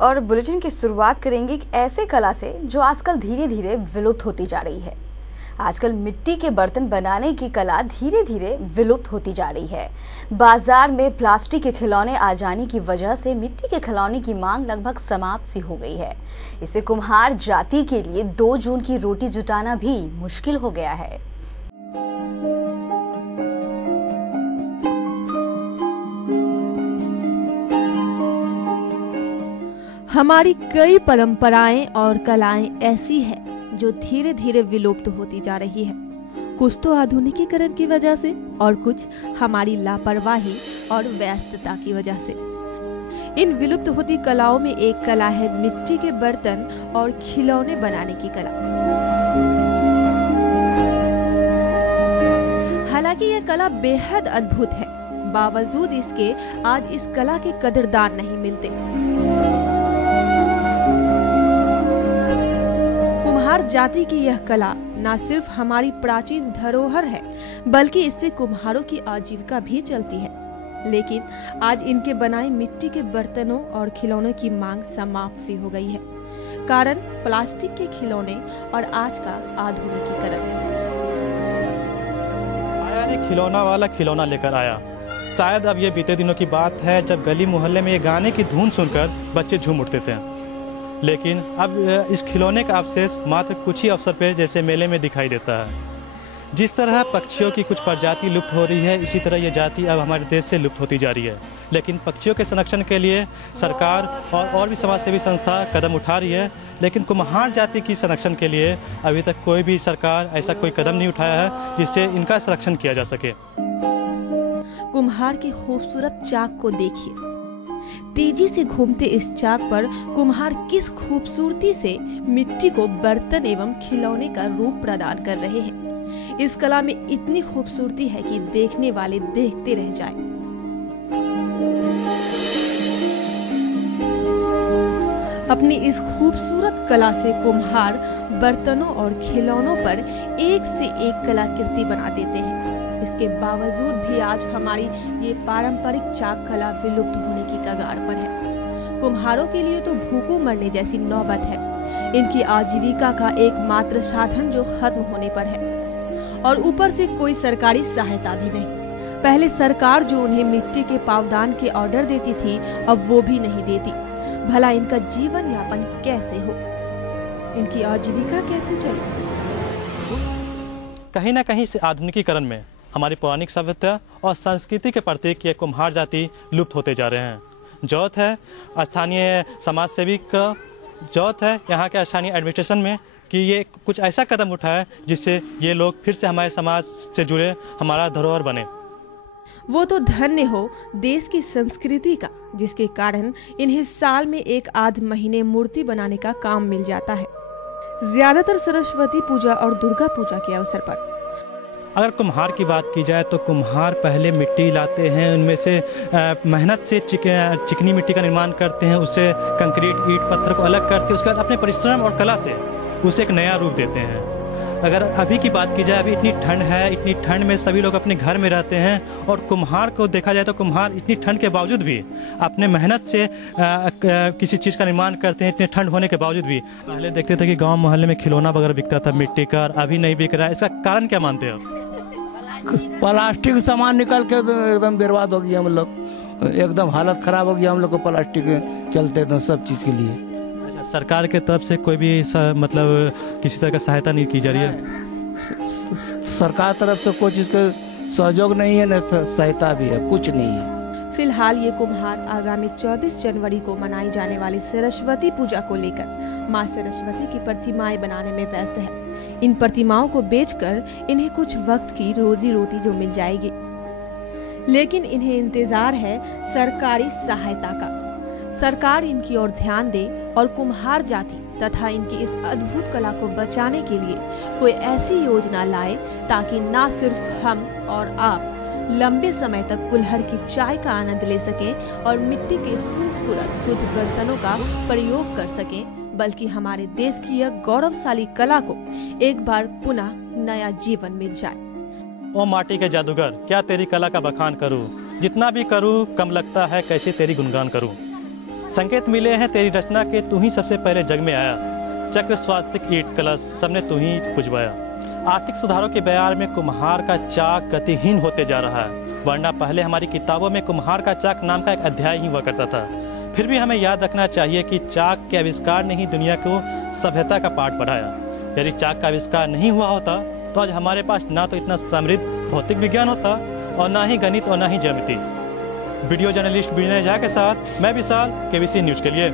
और बुलेटिन की शुरुआत करेंगे एक ऐसे कला से जो आजकल धीरे धीरे विलुप्त होती जा रही है। आजकल मिट्टी के बर्तन बनाने की कला धीरे धीरे विलुप्त होती जा रही है। बाजार में प्लास्टिक के खिलौने आ जाने की वजह से मिट्टी के खिलौने की मांग लगभग समाप्त सी हो गई है। इससे कुम्हार जाति के लिए 2 जून की रोटी जुटाना भी मुश्किल हो गया है। हमारी कई परंपराएं और कलाएं ऐसी हैं जो धीरे धीरे विलुप्त होती जा रही है। कुछ तो आधुनिकीकरण की वजह से और कुछ हमारी लापरवाही और व्यस्तता की वजह से। इन विलुप्त होती कलाओं में एक कला है मिट्टी के बर्तन और खिलौने बनाने की कला। हालांकि यह कला बेहद अद्भुत है, बावजूद इसके आज इस कला के कदरदान नहीं मिलते। कुम्हार जाति की यह कला न सिर्फ हमारी प्राचीन धरोहर है, बल्कि इससे कुम्हारों की आजीविका भी चलती है। लेकिन आज इनके बनाए मिट्टी के बर्तनों और खिलौनों की मांग समाप्त सी हो गई है। कारण प्लास्टिक के खिलौने और आज का आधुनिकीकरण। आया ने खिलौना वाला खिलौना लेकर आया। शायद अब ये बीते दिनों की बात है जब गली मोहल्ले में ये गाने की धुन सुनकर बच्चे झूम उठते थे। लेकिन अब इस खिलौने का अवशेष मात्र कुछ ही अवसर पे जैसे मेले में दिखाई देता है। जिस तरह पक्षियों की कुछ प्रजाति लुप्त हो रही है, इसी तरह ये जाति अब हमारे देश से लुप्त होती जा रही है। लेकिन पक्षियों के संरक्षण के लिए सरकार और भी समाजसेवी संस्था कदम उठा रही है, लेकिन कुम्हार जाति की संरक्षण के लिए अभी तक कोई भी सरकार ऐसा कोई कदम नहीं उठाया है जिससे इनका संरक्षण किया जा सके। कुम्हार की खूबसूरत चाक को देखिए। तेजी से घूमते इस चाक पर कुम्हार किस खूबसूरती से मिट्टी को बर्तन एवं खिलौने का रूप प्रदान कर रहे हैं। इस कला में इतनी खूबसूरती है कि देखने वाले देखते रह जाएं। अपनी इस खूबसूरत कला से कुम्हार बर्तनों और खिलौनों पर एक से एक कलाकृति बना देते हैं। इसके बावजूद भी आज हमारी ये पारंपरिक चाक कला विलुप्त होने की कगार पर है। कुम्हारों के लिए तो भूखों मरने जैसी नौबत है। इनकी आजीविका का एकमात्र साधन जो खत्म होने पर है, और ऊपर से कोई सरकारी सहायता भी नहीं। पहले सरकार जो उन्हें मिट्टी के पावदान के ऑर्डर देती थी, अब वो भी नहीं देती। भला इनका जीवन यापन कैसे हो, इनकी आजीविका कैसे चले? कहीं ना कहीं से आधुनिकीकरण में हमारी पौराणिक सभ्यता और संस्कृति के प्रतीक ये कुम्हार जाति लुप्त होते जा रहे हैं। जरूरत है स्थानीय समाज सेवी का, जरूरत है यहाँ के स्थानीय एडमिनिस्ट्रेशन में कि ये कुछ ऐसा कदम उठाए जिससे ये लोग फिर से हमारे समाज से जुड़े, हमारा धरोहर बने। वो तो धन्य हो देश की संस्कृति का, जिसके कारण इन्हें साल में 1 आध महीने मूर्ति बनाने का काम मिल जाता है, ज्यादातर सरस्वती पूजा और दुर्गा पूजा के अवसर पर। अगर कुम्हार की बात की जाए तो कुम्हार पहले मिट्टी लाते हैं, उनमें से मेहनत से चिकनी मिट्टी का निर्माण करते हैं, उससे कंक्रीट ईंट पत्थर को अलग करते हैं, उसके बाद अपने परिश्रम और कला से उसे एक नया रूप देते हैं। अगर अभी की बात की जाए, अभी इतनी ठंड है, इतनी ठंड में सभी लोग अपने घर में रहते हैं और कुम्हार को देखा जाए तो कुम्हार इतनी ठंड के बावजूद भी अपने मेहनत से किसी चीज़ का निर्माण करते हैं, इतनी ठंड होने के बावजूद भी। पहले देखते थे कि गाँव मोहल्ले में खिलौना वगैरह बिकता था मिट्टी का, अभी नहीं बिक रहा है। इसका कारण क्या मानते हो? प्लास्टिक सामान निकल के एकदम बर्बाद हो गया। हम लोग एकदम हालत खराब हो गया हम लोग को प्लास्टिक चलते तो सब चीज़ के लिए। अच्छा, सरकार के तरफ से कोई भी मतलब किसी तरह का सहायता नहीं की जा रही है? सरकार तरफ से कोई चीज़ का सहयोग नहीं है, न सहायता भी है, कुछ नहीं है। फिलहाल ये कुम्हार आगामी 24 जनवरी को मनाई जाने वाली सरस्वती पूजा को लेकर मां सरस्वती की प्रतिमाएं बनाने में व्यस्त है। इन प्रतिमाओं को बेचकर इन्हें कुछ वक्त की रोजी रोटी जो मिल जाएगी, लेकिन इन्हें इंतजार है सरकारी सहायता का। सरकार इनकी ओर ध्यान दे और कुम्हार जाति तथा इनकी इस अद्भुत कला को बचाने के लिए कोई ऐसी योजना लाए ताकि न सिर्फ हम और आप लंबे समय तक कुल्हड़ की चाय का आनंद ले सकें और मिट्टी के खूबसूरत शुद्ध बर्तनों का प्रयोग कर सकें, बल्कि हमारे देश की यह गौरवशाली कला को एक बार पुनः नया जीवन मिल जाए। ओ माटी के जादूगर, क्या तेरी कला का बखान करूं, जितना भी करूं कम लगता है, कैसे तेरी गुणगान करूं। संकेत मिले हैं तेरी रचना के, तू ही सबसे पहले जग में आया। चक्र स्वास्तिक ईट कलश सबने तू ही पुजवाया। आर्थिक सुधारों के बयार में कुम्हार का चाक गतिहीन होते जा रहा है, वरना पहले हमारी किताबों में कुम्हार का चाक नाम का एक अध्याय ही हुआ करता था। फिर भी हमें याद रखना चाहिए कि चाक के आविष्कार ने ही दुनिया को सभ्यता का पाठ पढ़ाया। यदि चाक का आविष्कार नहीं हुआ होता तो आज हमारे पास ना तो इतना समृद्ध भौतिक विज्ञान होता और ना ही गणित और ना ही ज्यामिति। वीडियो जर्नलिस्ट विनय झा के साथ मैं विशाल, केबीसी न्यूज के लिए।